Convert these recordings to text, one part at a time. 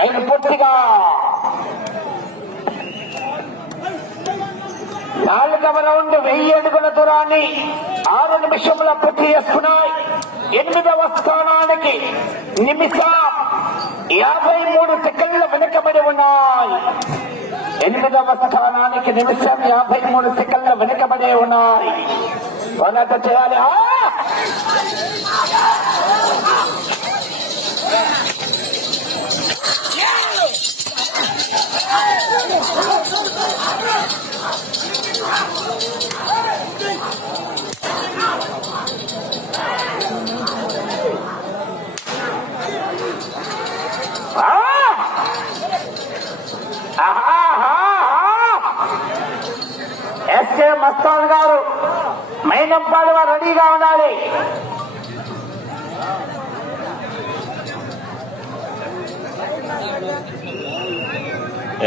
Line పూర్తిగా 4వ round 1000 అడుగుల దూరాన్ని 6 నిమిషముల పూర్తి చేసుకున్నాయి. 8వ స్థానానికి నిమిషం 53 సెకండ్లు వెనుకబడి ఉన్నాయి. 8వ స్థానానికి నిమిషం 53 సెకండ్లు వెనుకబడి ఉన్నాయి. పోరాట చేయాలి. ఎస్కే మస్తాన్ గారు మైనంపాడు వారు రెడీగా ఉండాలి.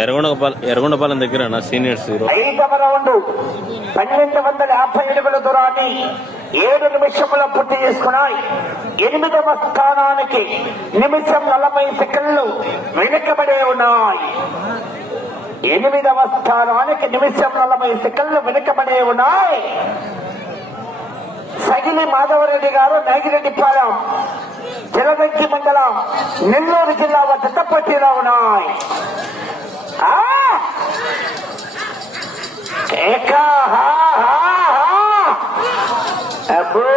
ఎర్రగొండపాలెం దగ్గర నా సీనియర్స్ 5వ రౌండ్ 1250 అడుగుల దూరాన్ని 7 నిమిషముల పూర్తి చేసుకున్నాయి. 8వ స్థానానికి నిమిషం 40 సెకండ్లు వెనుకబడే ఉన్నాయి. 8వ స్థానానికి నిమిషం 40 సెకండ్లు వెనుకబడే ఉన్నాయి. సగిలి మాధవరెడ్డి గారు నాగిరెడ్డిపాలెం జలదంకి మండలం నెల్లూరు జిల్లా వద్ద పోటీలో ఉన్నాయి. అబ్బో